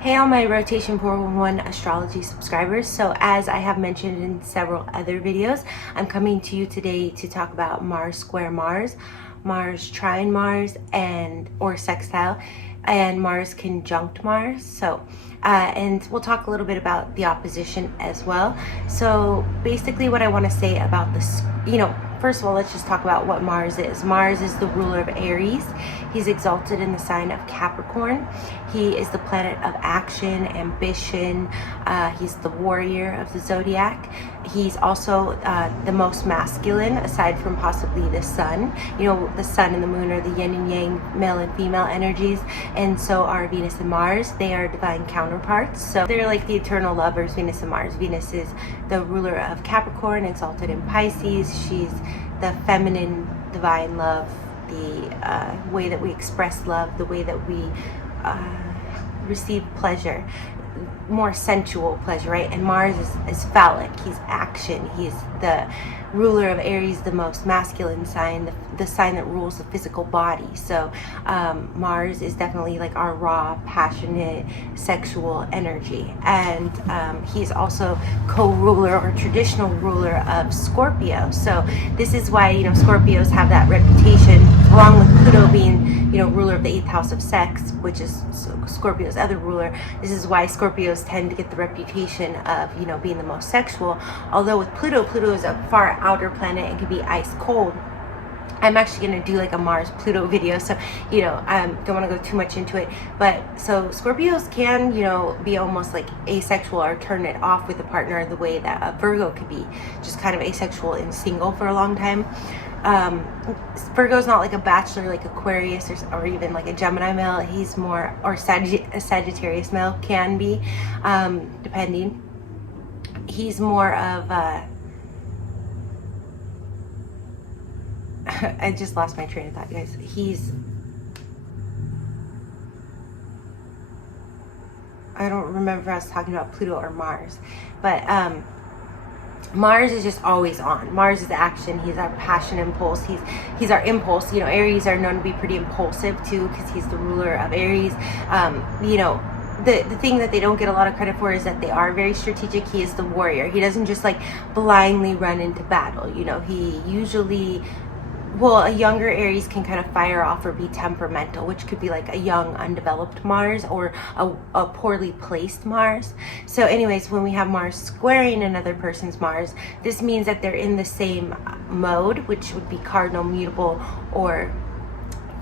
Hey all my Rotation 411 Astrology subscribers. So as I have mentioned in several other videos, I'm coming to you today to talk about Mars square Mars, Mars trine Mars, or sextile, and Mars conjunct Mars. So and we'll talk a little bit about the opposition as well. So basically what I want to say about this, first of all, let's just talk about what Mars is. Mars is the ruler of Aries. He's exalted in the sign of Capricorn. He is the planet of action, ambition. He's the warrior of the zodiac. He's also the most masculine, aside from possibly the sun. The sun and the moon are the yin and yang, male and female energies, and so are Venus and Mars. They are divine counterparts. So they're like the eternal lovers, Venus and Mars. Venus is the ruler of Capricorn, exalted in Pisces. She's the feminine divine love, the way that we express love, the way that we receive pleasure, more sensual pleasure, right? And Mars is phallic. He's action. He's the ruler of Aries, the most masculine sign, the sign that rules the physical body. So Mars is definitely like our raw, passionate, sexual energy. And he's also co-ruler or traditional ruler of Scorpio. So this is why, Scorpios have that reputation, along with Pluto being, ruler of the 8th house of sex, which is Scorpio's other ruler. This is why Scorpios tend to get the reputation of, being the most sexual. Although with Pluto is a far outer planet and can be ice cold. I'm actually going to do like a Mars-Pluto video, so, don't want to go too much into it. But so Scorpios can, be almost like asexual or turn it off with a partner the way that a Virgo could be, just kind of asexual and single for a long time. Virgo's not like a bachelor like Aquarius or even like a Gemini male. He's more, or a Sagittarius male can be, depending. He's more of I just lost my train of thought, guys. I don't remember if I was talking about Pluto or Mars, but Mars is just always on. Mars is action. He's our passion, impulse. He's our impulse. Aries are known to be pretty impulsive too, because he's the ruler of Aries. The thing that they don't get a lot of credit for is that they are very strategic. He is the warrior. He doesn't just like blindly run into battle. He usually, a younger Aries can kind of fire off or be temperamental, which could be like a young, undeveloped Mars or a poorly placed Mars. So anyways, when we have Mars squaring another person's Mars, this means that they're in the same mode, which would be cardinal, mutable, or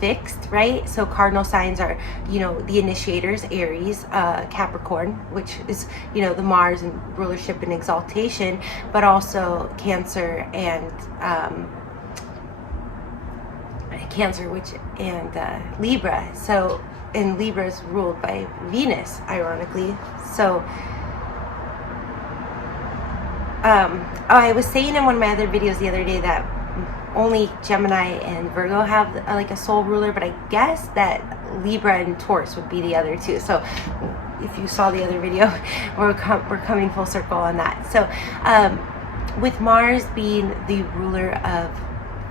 fixed, right? So cardinal signs are, the initiators, Aries, Capricorn, which is, the Mars and rulership and exaltation, but also Cancer and Libra. So, and Libra is ruled by Venus, ironically. So, I was saying in one of my other videos the other day that only Gemini and Virgo have like a soul ruler, but I guess that Libra and Taurus would be the other two. So if you saw the other video, we're coming full circle on that. So with Mars being the ruler of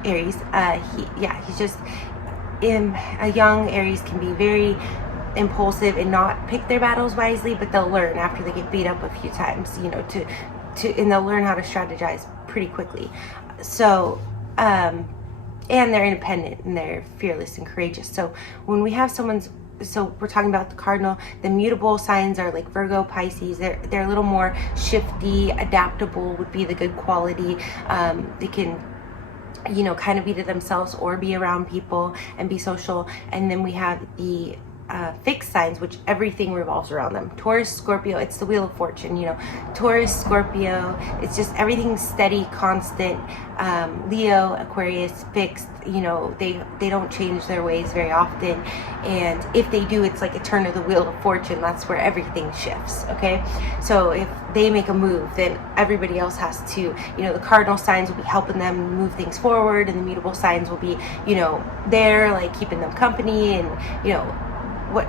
Aries, he's just a young Aries can be very impulsive and not pick their battles wisely, but they'll learn after they get beat up a few times, and they'll learn how to strategize pretty quickly. So and they're independent and they're fearless and courageous. So when we have so we're talking about the cardinal, the mutable signs are like Virgo, Pisces. They're a little more shifty, adaptable would be the good quality. They can, kind of be to themselves or be around people and be social. And then we have the fixed signs, which everything revolves around them. Taurus, Scorpio, it's the wheel of fortune. Taurus, Scorpio, it's just everything steady, constant. Leo, Aquarius, fixed. They don't change their ways very often, and if they do, it's like a turn of the wheel of fortune. That's where everything shifts. Okay, so if they make a move, then everybody else has to. The cardinal signs will be helping them move things forward, and the mutable signs will be, there, like keeping them company, and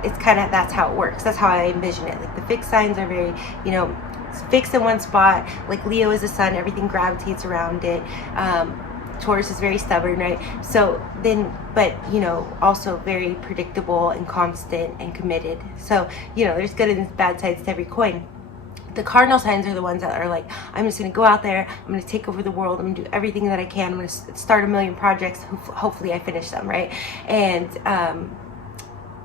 it's kind of, that's how it works. That's how I envision it. Like the fixed signs are very, fixed in one spot. Like Leo is the sun, everything gravitates around it. Taurus is very stubborn, right? So then, but you know, also very predictable and constant and committed. So you know, there's good and bad sides to every coin. The cardinal signs are the ones that are like, I'm just going to go out there, I'm going to take over the world, I'm going to do everything that I can, I'm going to start a million projects, hopefully I finish them, right? And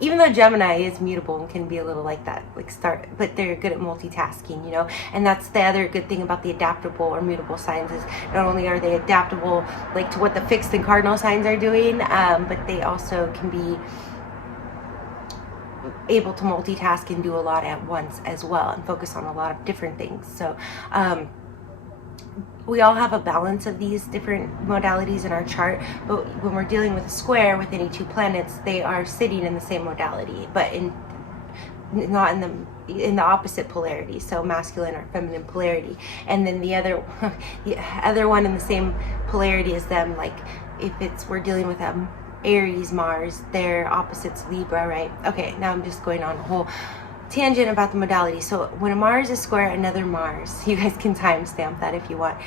even though Gemini is mutable and can be a little like that, like but they're good at multitasking, you know. And that's the other good thing about the adaptable or mutable signs, is not only are they adaptable like to what the fixed and cardinal signs are doing, but they also can be able to multitask and do a lot at once as well, and focus on a lot of different things. So we all have a balance of these different modalities in our chart, but when we're dealing with a square with any two planets, they are sitting in the same modality, but not in the opposite polarity, so masculine or feminine polarity. And then the other one in the same polarity as them, like if we're dealing with Aries Mars, their opposites Libra, right? Okay, now I'm just going on a whole tangent about the modality. So when a Mars is square another Mars, you guys can timestamp that if you want,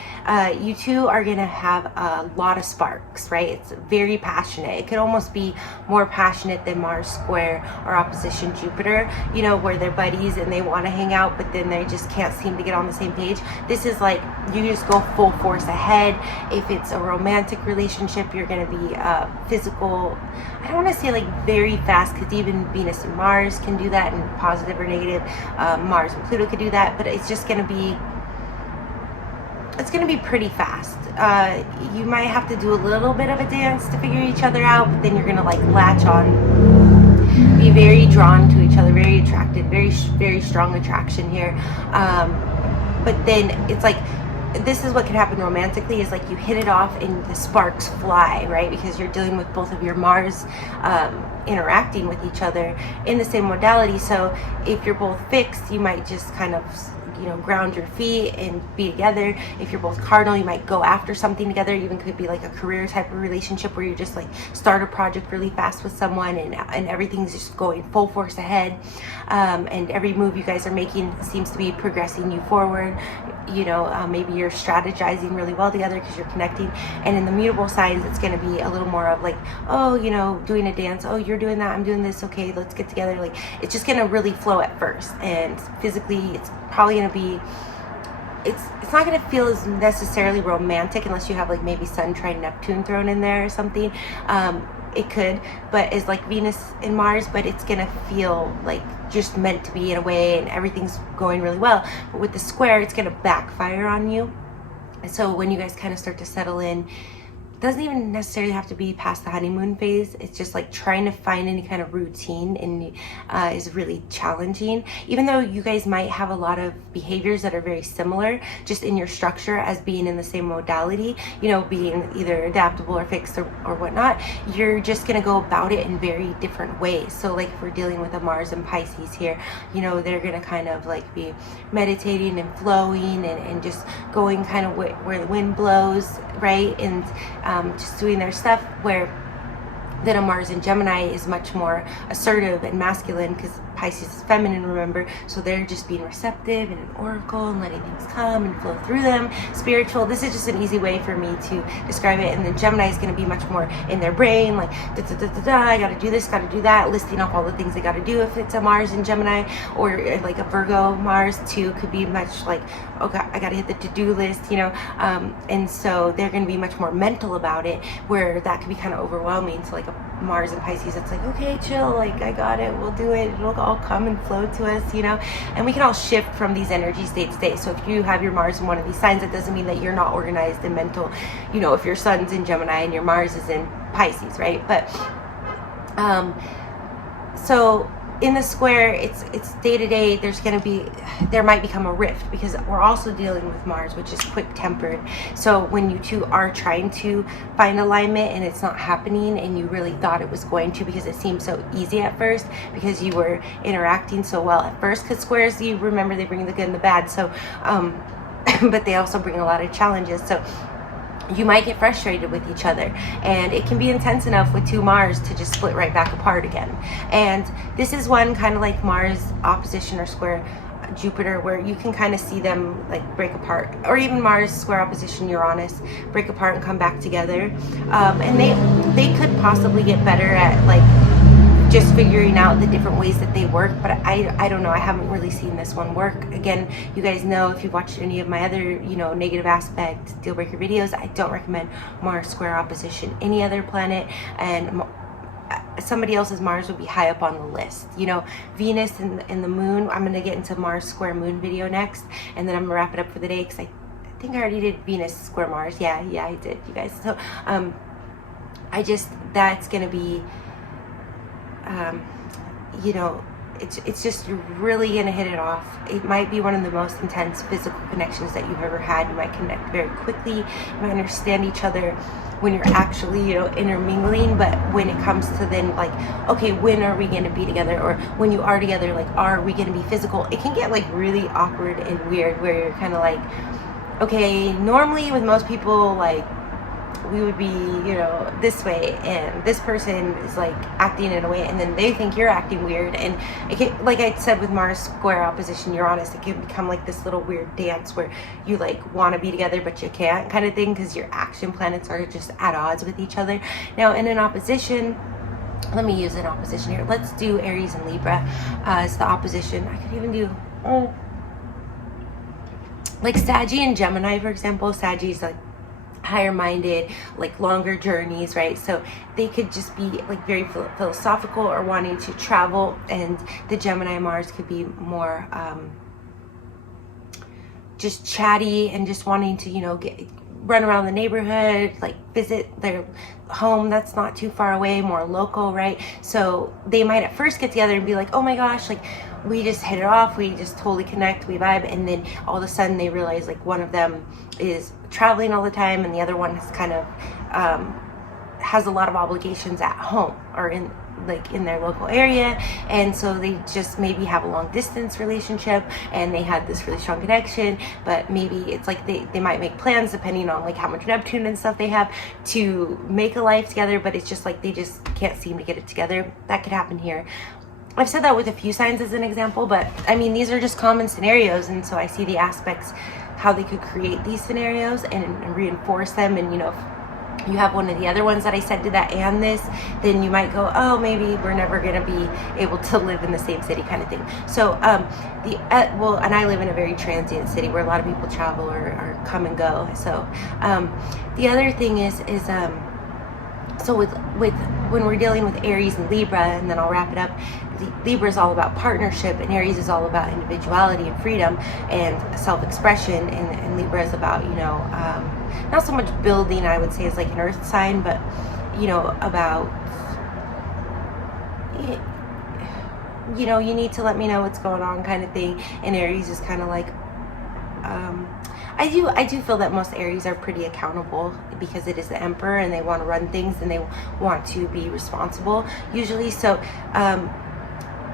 you two are gonna have a lot of sparks, right? It's very passionate. It could almost be more passionate than Mars square or opposition Jupiter, you know, where they're buddies and they want to hang out, but then they just can't seem to get on the same page. This is like, you just go full force ahead. If it's a romantic relationship, you're gonna be physical, I don't want to say like very fast, because even Venus and Mars can do that, and positive or negative. Mars and Pluto could do that, but it's just going to be, it's going to be pretty fast. You might have to do a little bit of a dance to figure each other out, but then you're going to like latch on, be very drawn to each other, very attracted, very strong attraction here. But then it's like, this is what can happen romantically, is like you hit it off and the sparks fly, right? Because you're dealing with both of your Mars interacting with each other in the same modality. So if you're both fixed, you might just kind of, you know, ground your feet and be together. If you're both cardinal, you might go after something together. Even could be like a career type of relationship where you just like start a project really fast with someone, and everything's just going full force ahead, and every move you guys are making seems to be progressing you forward. You know, maybe you're strategizing really well together because you're connecting. And in the mutable signs, it's going to be a little more of like, oh, you know, doing a dance, oh, you're doing that, I'm doing this, okay, let's get together. Like, it's just going to really flow at first, and physically it's probably going to be, it's not going to feel as necessarily romantic unless you have like maybe Sun, Trine, Neptune thrown in there or something. It could, but it's like Venus and Mars, but it's gonna feel like just meant to be in a way, and everything's going really well. But with the square, it's gonna backfire on you. And so when you guys kind of start to settle in, it doesn't even necessarily have to be past the honeymoon phase. It's just like trying to find any kind of routine, and is really challenging. Even though you guys might have a lot of behaviors that are very similar, just in your structure as being in the same modality, you know, being either adaptable or fixed or whatnot, you're just gonna go about it in very different ways. So like if we're dealing with a Mars and Pisces here, you know, they're gonna kind of like be meditating and flowing and just going kind of where the wind blows, right? And just doing their stuff, where then a Mars in Gemini is much more assertive and masculine, because Pisces is feminine, remember? So they're just being receptive and an oracle and letting things come and flow through them. Spiritual. This is just an easy way for me to describe it. And then Gemini is going to be much more in their brain, like I got to do this, got to do that, listing off all the things they got to do. If it's a Mars in Gemini, or like a Virgo Mars too, could be much like, oh God, I got to hit the to-do list, you know. And so they're going to be much more mental about it, where that could be kind of overwhelming. So like a Mars and Pisces, it's like, okay, chill, like I got it, we'll do it, it'll all come and flow to us, you know. And we can all shift from these energies day to day. So if you have your Mars in one of these signs, that doesn't mean that you're not organized and mental, you know, if your Sun's in Gemini and your Mars is in Pisces, right? But so in the square, it's day to day. There might become a rift, because we're also dealing with Mars, which is quick tempered. So when you two are trying to find alignment and it's not happening, and you really thought it was going to, because it seemed so easy at first, because you were interacting so well at first, because squares, you remember, they bring the good and the bad. So but they also bring a lot of challenges. So you might get frustrated with each other, and it can be intense enough with two Mars to just split right back apart again. And this is one kind of like Mars opposition or square. Jupiter, where you can kind of see them like break apart, or even Mars square opposition Uranus break apart and come back together. And they could possibly get better at like just figuring out the different ways that they work, but I don't know. I haven't really seen this one work. Again, you guys know, if you've watched any of my other, you know, negative aspect deal breaker videos, I don't recommend Mars square opposition any other planet, and somebody else's Mars would be high up on the list. You know, Venus and the moon, I'm going to get into Mars square moon video next, and then I'm going to wrap it up for the day, because I think I already did Venus square Mars. Yeah, I did, you guys. So that's going to be, you know, it's just, you're really gonna hit it off. It might be one of the most intense physical connections that you've ever had. You might connect very quickly. You might understand each other when you're actually, you know, intermingling. But when it comes to then like, okay, when are we gonna be together? Or when you are together, like, are we gonna be physical? It can get like really awkward and weird, where you're kind of like, okay, normally with most people, like, we would be, you know, this way, and this person is like acting in a way, and then they think you're acting weird. And it can, like I said with Mars square opposition Uranus, it can become like this little weird dance where you like want to be together but you can't, kind of thing, because your action planets are just at odds with each other. Now in an opposition, let me use an opposition here. Let's do Aries and Libra as the opposition. I could even do like Saggy and Gemini, for example. Saggy's like higher minded, like longer journeys, right? So they could just be like very philosophical or wanting to travel, and the Gemini Mars could be more just chatty and just wanting to, you know, run around the neighborhood, like visit their home that's not too far away, more local, right? So they might at first get together and be like, oh my gosh, like we just hit it off, we just totally connect, we vibe, and then all of a sudden they realize like one of them is traveling all the time and the other one is kind of has a lot of obligations at home or in their local area, and so they just maybe have a long distance relationship, and they had this really strong connection, but maybe it's like they might make plans depending on like how much Neptune and stuff they have to make a life together, but it's just like they just can't seem to get it together. That could happen here. I've said that with a few signs as an example, but I mean, these are just common scenarios, and so I see the aspects, how they could create these scenarios and reinforce them. And you know, if you have one of the other ones that I said did that and this, then you might go, oh, maybe we're never going to be able to live in the same city, kind of thing. So well, and I live in a very transient city where a lot of people travel or come and go. So the other thing is so with when we're dealing with Aries and Libra, and then I'll wrap it up, Libra is all about partnership, and Aries is all about individuality and freedom and self-expression, and Libra is about, you know, not so much building, I would say, as like an earth sign, but, you know, about, you know, you need to let me know what's going on, kind of thing. And Aries is kind of like, I do feel that most Aries are pretty accountable, because it is the Emperor and they want to run things and they want to be responsible usually. So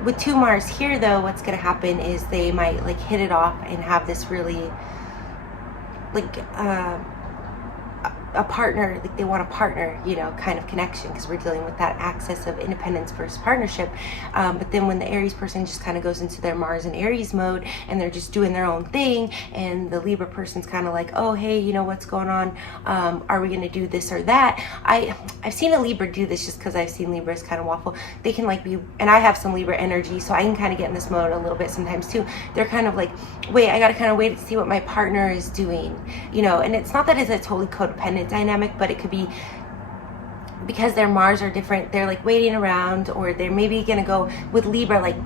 with two Mars here though, what's going to happen is they might like hit it off and have this really like a partner, like they want a partner, you know, kind of connection, because we're dealing with that axis of independence versus partnership. But then when the Aries person just kind of goes into their Mars and Aries mode, and they're just doing their own thing, and the Libra person's kind of like, oh, hey, you know, what's going on? Are we going to do this or that? I've seen a Libra do this, just because I've seen Libras kind of waffle. They can like be, and I have some Libra energy, so I can kind of get in this mode a little bit sometimes too. They're kind of like, wait, I got to kind of wait to see what my partner is doing, you know. And it's not that it's a totally codependent dynamic, but it could be because their Mars are different. They're like waiting around, or they're maybe gonna go with Libra, like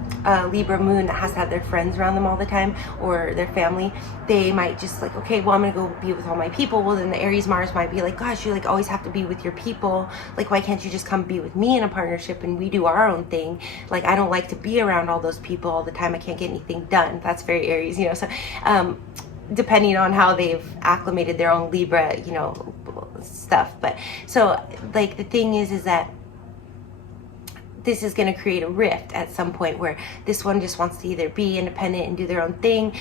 Libra moon that has to have their friends around them all the time, or their family. They might just like, okay, well, I'm gonna go be with all my people. Well, then the Aries Mars might be like, gosh, you like always have to be with your people, like why can't you just come be with me in a partnership and we do our own thing? Like, I don't like to be around all those people all the time, I can't get anything done. That's very Aries, you know. So depending on how they've acclimated their own Libra, you know, stuff. But so like the thing is that this is going to create a rift at some point, where this one just wants to either be independent and do their own thing.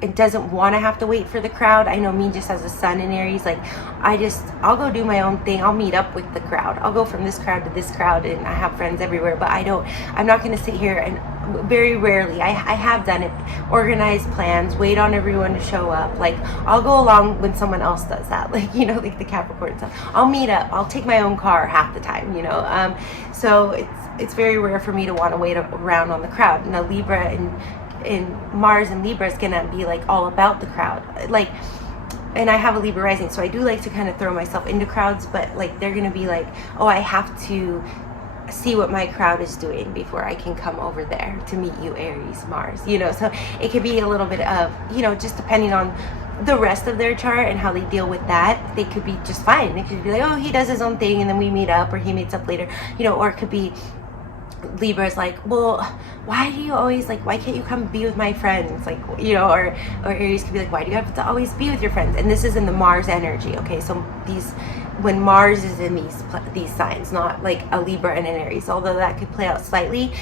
It doesn't want to have to wait for the crowd. I know me, just as a sun in Aries, like I'll go do my own thing. I'll meet up with the crowd. I'll go from this crowd to this crowd, and I have friends everywhere, but I'm not going to sit here and very rarely. I have done it, organize plans, wait on everyone to show up. Like, I'll go along when someone else does that, like, you know, like the Capricorn stuff. I'll meet up, I'll take my own car half the time, you know. So it's very rare for me to want to wait around on the crowd. Now Libra and Mars and Libra is gonna be like all about the crowd, like, and I have a Libra rising, so I do like to kind of throw myself into crowds, but like they're gonna be like, oh, I have to see what my crowd is doing before I can come over there to meet you, Aries, Mars, you know. So it could be a little bit of, you know, just depending on the rest of their chart and how they deal with that, they could be just fine. They could be like, oh, he does his own thing and then we meet up, or he meets up later, you know. Or it could be Libra's like, well, why do you always, like, why can't you come be with my friends, like, you know. Or Aries could be like, why do you have to always be with your friends? And this is in the Mars energy, okay? So these, when Mars is in these signs, not like a Libra and an Aries, although that could play out slightly.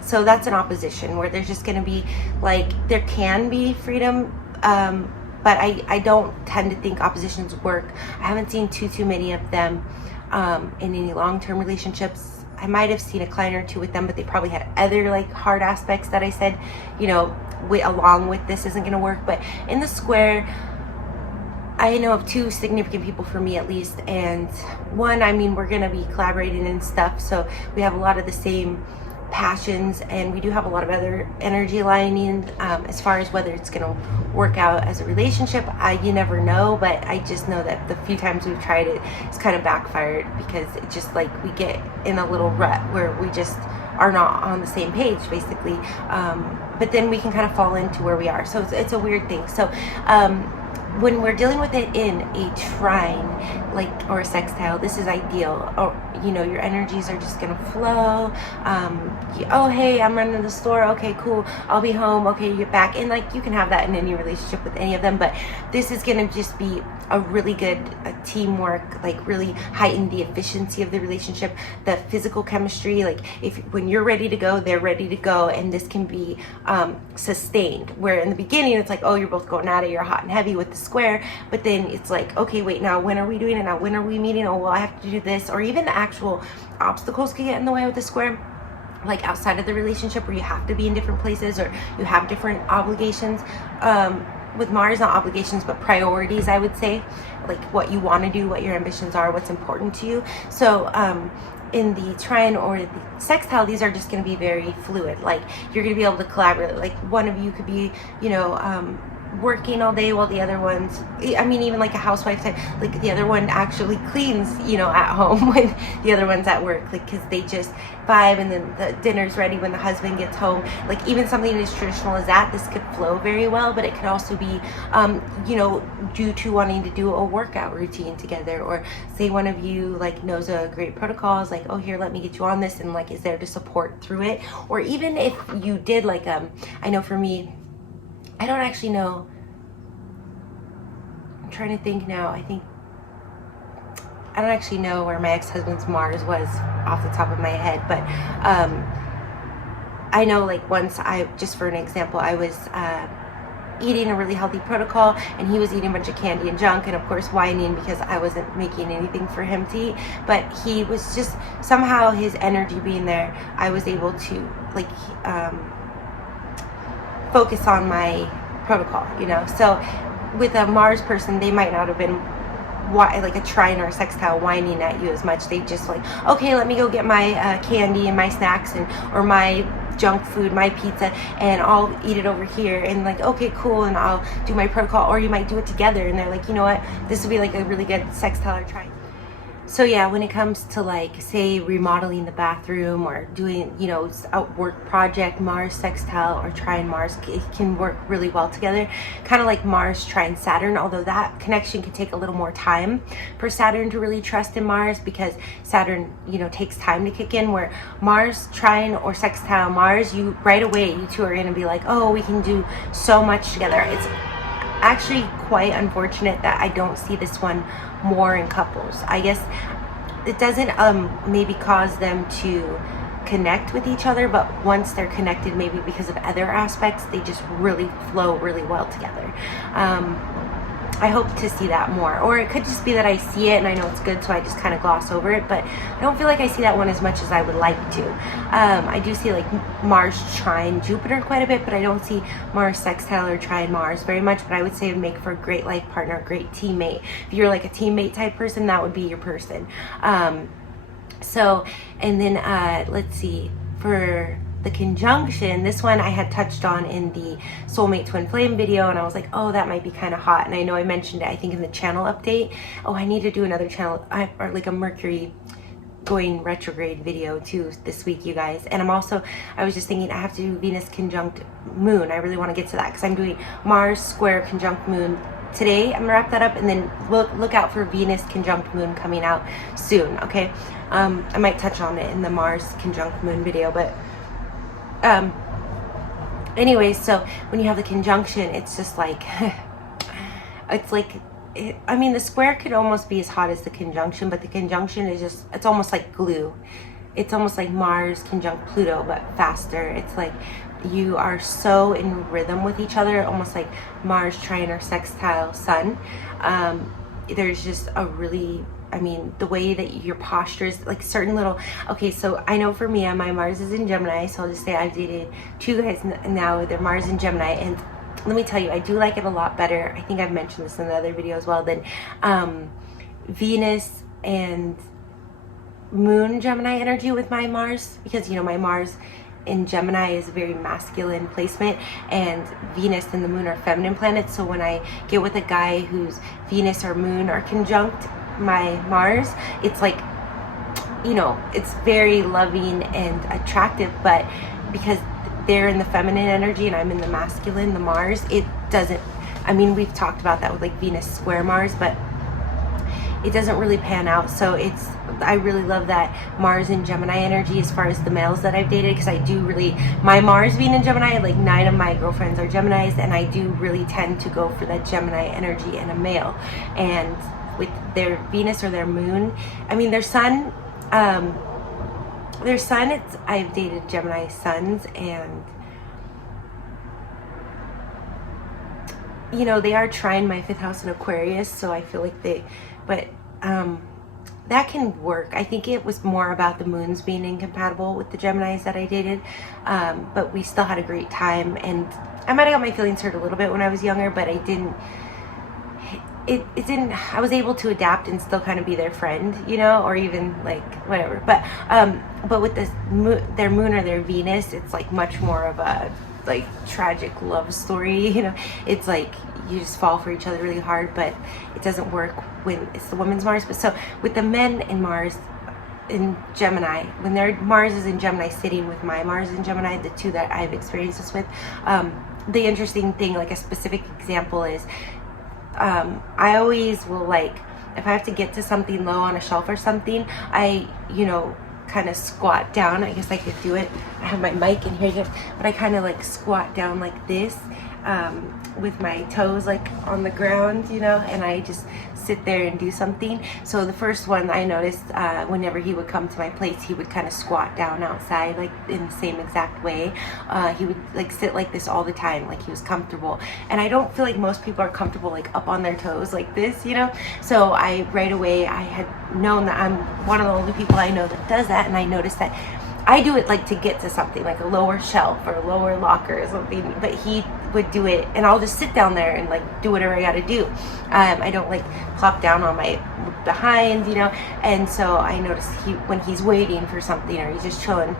So that's an opposition where there's just going to be like, there can be freedom, but I don't tend to think oppositions work. I haven't seen too many of them in any long-term relationships. I might have seen a client or two with them, but they probably had other like hard aspects that I said, you know, along with this isn't going to work. But in the square, I know of two significant people for me at least, and one, I mean, we're going to be collaborating and stuff, so we have a lot of the same passions, and we do have a lot of other energy aligning. As far as whether it's going to work out as a relationship, you never know, but I just know that the few times we've tried it, it's kind of backfired, because it just, like, we get in a little rut where we just are not on the same page, basically. But then we can kind of fall into where we are, so it's a weird thing. So when we're dealing with it in a trine, like, or a sextile, this is ideal. Or, you know, your energies are just gonna flow. Oh, hey, I'm running to the store. Okay, cool. I'll be home. Okay, you get back. And like, you can have that in any relationship with any of them, but this is gonna just be a really good teamwork, like really heighten the efficiency of the relationship, the physical chemistry. Like, if when you're ready to go, they're ready to go, and this can be sustained. Where in the beginning it's like, oh, you're both going at it, you're hot and heavy with the square, but then it's like, okay, wait, now when are we doing it? Now when are we meeting? Oh, well, I have to do this. Or even actual obstacles can get in the way with the square, like outside of the relationship, where you have to be in different places or you have different obligations. With Mars, not obligations, but priorities, I would say, like what you want to do, what your ambitions are, what's important to you. So in the trine or the sextile, these are just going to be very fluid. Like, you're going to be able to collaborate. Like, one of you could be, you know, working all day while the other one's, I mean, even like a housewife type, like the other one actually cleans, you know, at home when the other one's at work, like, because they just vibe, and then the dinner's ready when the husband gets home. Like, even something as traditional as that, this could flow very well. But it could also be, you know, due to wanting to do a workout routine together, or say one of you like knows a great protocol, is like, oh, here, let me get you on this, and like is there to support through it. Or even if you did like, I know for me, I don't actually know. I'm trying to think now. I don't actually know where my ex-husband's Mars was off the top of my head, but I know, like, once just for an example, I was eating a really healthy protocol, and he was eating a bunch of candy and junk, and of course whining because I wasn't making anything for him to eat. But he was just, somehow his energy being there, I was able to, like, focus on my protocol, you know. So with a Mars person, they might not have been like a trine or a sextile whining at you as much. They just like, okay, let me go get my candy and my snacks, and or my junk food, my pizza, and I'll eat it over here, and like, okay, cool, and I'll do my protocol. Or you might do it together, and they're like, you know what, this would be like a really good sextile or trine. So yeah, when it comes to, like, say remodeling the bathroom or doing, you know, a work project, Mars sextile or trine Mars, it can work really well together. Kind of like Mars trine Saturn, although that connection can take a little more time for Saturn to really trust in Mars, because Saturn, you know, takes time to kick in. Where Mars trine or sextile Mars, you right away, you two are going to be like, oh, we can do so much together. It's actually quite unfortunate that I don't see this one more in couples. I guess it doesn't maybe cause them to connect with each other, but once they're connected, maybe because of other aspects, they just really flow really well together. I hope to see that more. Or it could just be that I see it and I know it's good, so I just kind of gloss over it, but I don't feel like I see that one as much as I would like to. I do see like Mars trine Jupiter quite a bit, but I don't see Mars sextile or trine Mars very much, but I would say it would make for a great life partner, great teammate. If you're like a teammate type person, that would be your person. So, and then let's see, for the conjunction, this one I had touched on in the soulmate twin flame video, and I was like, oh, that might be kind of hot. And I know I mentioned it, I think, in the channel update. Oh, I need to do another channel, or like a Mercury going retrograde video too this week, you guys. And I was just thinking I have to do Venus conjunct moon. I really want to get to that because I'm doing Mars square conjunct moon today. I'm gonna wrap that up, and then look out for Venus conjunct moon coming out soon. Okay, I might touch on it in the Mars conjunct moon video, but anyways, so when you have the conjunction, it's just like it's like I mean, the square could almost be as hot as the conjunction, but the conjunction is just, it's almost like glue. It's almost like Mars conjunct Pluto, but faster. It's like you are so in rhythm with each other, almost like Mars trine or sextile Sun. There's just a really, I mean, the way that your posture is, like certain little, okay, so I know for me, my Mars is in Gemini, so I'll just say I've dated 2 guys now with their Mars in Gemini, and let me tell you, I do like it a lot better. I think I've mentioned this in another video as well, than Venus and Moon Gemini energy with my Mars, because, you know, my Mars in Gemini is a very masculine placement, and Venus and the Moon are feminine planets. So when I get with a guy whose Venus or Moon are conjunct my Mars, it's like, you know, it's very loving and attractive, but because they're in the feminine energy and I'm in the masculine, the Mars, it doesn't, I mean, we've talked about that with like Venus square Mars, but it doesn't really pan out. So it's, I really love that Mars in Gemini energy as far as the males that I've dated, because I do really, my Mars being in Gemini, like 9 of my girlfriends are Geminis, and I do really tend to go for that Gemini energy in a male. And with their Venus or their Moon, I mean their Sun, it's, I've dated Gemini suns, and you know, they are trine my 5th house in Aquarius, so I feel like they, but that can work. I think it was more about the moons being incompatible with the Geminis that I dated, but we still had a great time, and I might have got my feelings hurt a little bit when I was younger, but I didn't, it didn't, I was able to adapt and still kind of be their friend, you know, or even like whatever. But with this their Moon or their Venus, it's like much more of a like tragic love story, you know. It's like you just fall for each other really hard, but it doesn't work when it's the woman's Mars. But so with the men in Mars in Gemini, when their Mars is in Gemini sitting with my Mars in Gemini, the 2 that I've experienced this with, the interesting thing, like a specific example is, I always will, like, if I have to get to something low on a shelf or something, I, you know, kind of squat down. I guess I could do it. I have my mic in here, but I kind of like squat down like this, with my toes like on the ground, you know, and I just sit there and do something. So the first one I noticed, whenever he would come to my place, he would kind of squat down outside, like in the same exact way. He would like sit like this all the time, like he was comfortable. And I don't feel like most people are comfortable like up on their toes like this, you know. So I right away, I had known that I'm one of the only people I know that does that, and I noticed that I do it like to get to something like a lower shelf or a lower locker or something, but he would do it, and I'll just sit down there and like do whatever I gotta do. I don't like plop down on my behind, you know. And so I noticed when he's waiting for something or he's just chilling,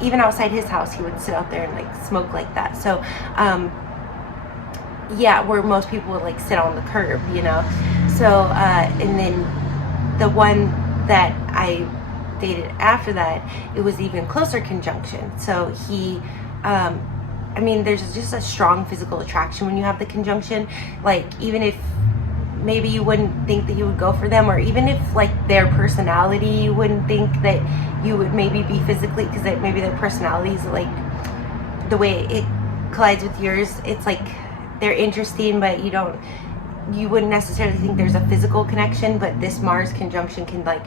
even outside his house, he would sit out there and like smoke like that. So yeah, where most people would like sit on the curb, you know. So and then the one that I dated after that, it was even closer conjunction. So he, I mean, there's just a strong physical attraction when you have the conjunction. Like, even if maybe you wouldn't think that you would go for them, or even if like their personality, you wouldn't think that you would maybe be physically, because maybe their personalities, like the way it collides with yours, it's like they're interesting, but you wouldn't necessarily think there's a physical connection. But this Mars conjunction can like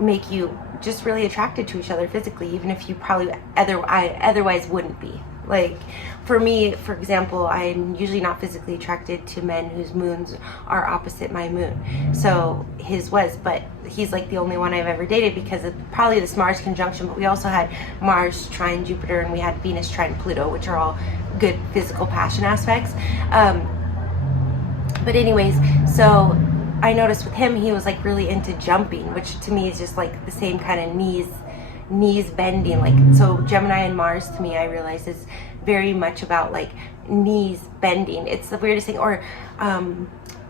make you just really attracted to each other physically, even if you probably otherwise wouldn't be. Like, for me, for example, I'm usually not physically attracted to men whose moons are opposite my moon. So his was, but he's like the only one I've ever dated because of probably this Mars conjunction. But we also had Mars trine Jupiter, and we had Venus trine Pluto, which are all good physical passion aspects. But anyways, so I noticed with him, he was like really into jumping, which to me is just like the same kind of knees bending. Like, so Gemini and Mars to me, I realize, is very much about like knees bending. It's the weirdest thing. Or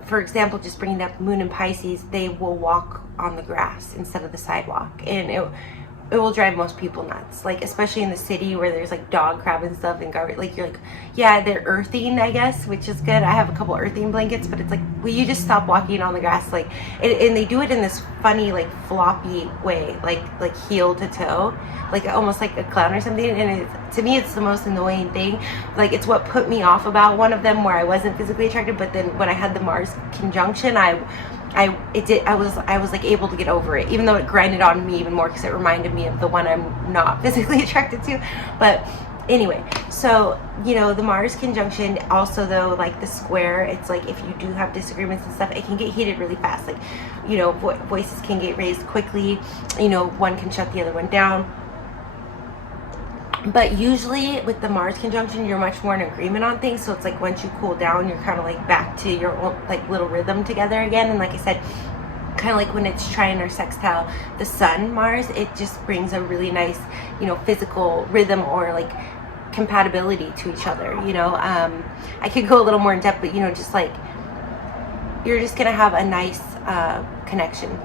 for example, just bringing up Moon and Pisces, they will walk on the grass instead of the sidewalk, and it will drive most people nuts, like especially in the city where there's like dog crap and stuff, and like you're like, yeah, they're earthing, I guess, which is good. I have a couple earthing blankets, but it's like, will you just stop walking on the grass? Like, and they do it in this funny like floppy way, like heel to toe, like almost like a clown or something. And to me, it's the most annoying thing. Like, it's what put me off about one of them, where I wasn't physically attracted, but then when I had the Mars conjunction, I was like able to get over it, even though it grinded on me even more because it reminded me of the one I'm not physically attracted to. But anyway, so you know, the Mars conjunction also, though, like the square, it's like if you do have disagreements and stuff, it can get heated really fast. Like, you know, voices can get raised quickly, you know, one can shut the other one down. But usually with the Mars conjunction, you're much more in agreement on things. So it's like once you cool down, you're kind of like back to your own like little rhythm together again. And like I said, kind of like when it's trine or sextile the sun Mars, it just brings a really nice, you know, physical rhythm or like compatibility to each other. You know, I could go a little more in depth, but you know, just like you're just gonna have a nice connection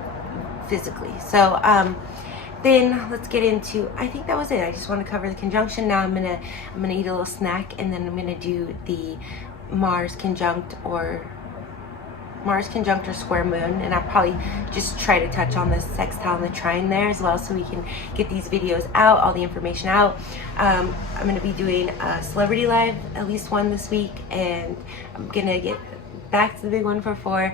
physically. So then let's get into, I think that was it. I just want to cover the conjunction. Now I'm gonna eat a little snack, and then I'm gonna do the Mars conjunct or square moon, and I'll probably just try to touch on the sextile and the trine there as well, so we can get these videos out, all the information out. I'm gonna be doing a celebrity live, at least one this week, and I'm gonna get back to the big 144.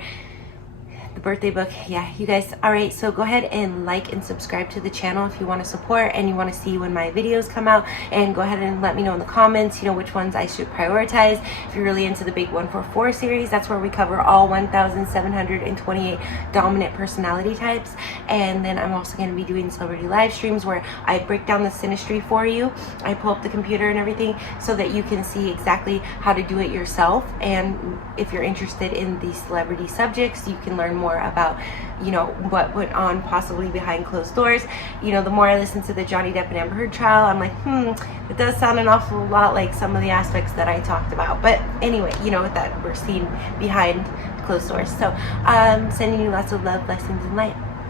The birthday book, yeah, you guys. All right, so go ahead and like and subscribe to the channel if you want to support and you want to see when my videos come out, and go ahead and let me know in the comments, you know, which ones I should prioritize. If you're really into the big 144 series, that's where we cover all 1,728 dominant personality types. And then I'm also going to be doing celebrity live streams where I break down the synastry for you. I pull up the computer and everything so that you can see exactly how to do it yourself. And if you're interested in these celebrity subjects, you can learn more about, you know, what went on possibly behind closed doors. You know, the more I listen to the Johnny Depp and Amber Heard trial, I'm like, it does sound an awful lot like some of the aspects that I talked about. But anyway, you know, that we're seeing behind closed doors. So sending you lots of love, blessings, and light.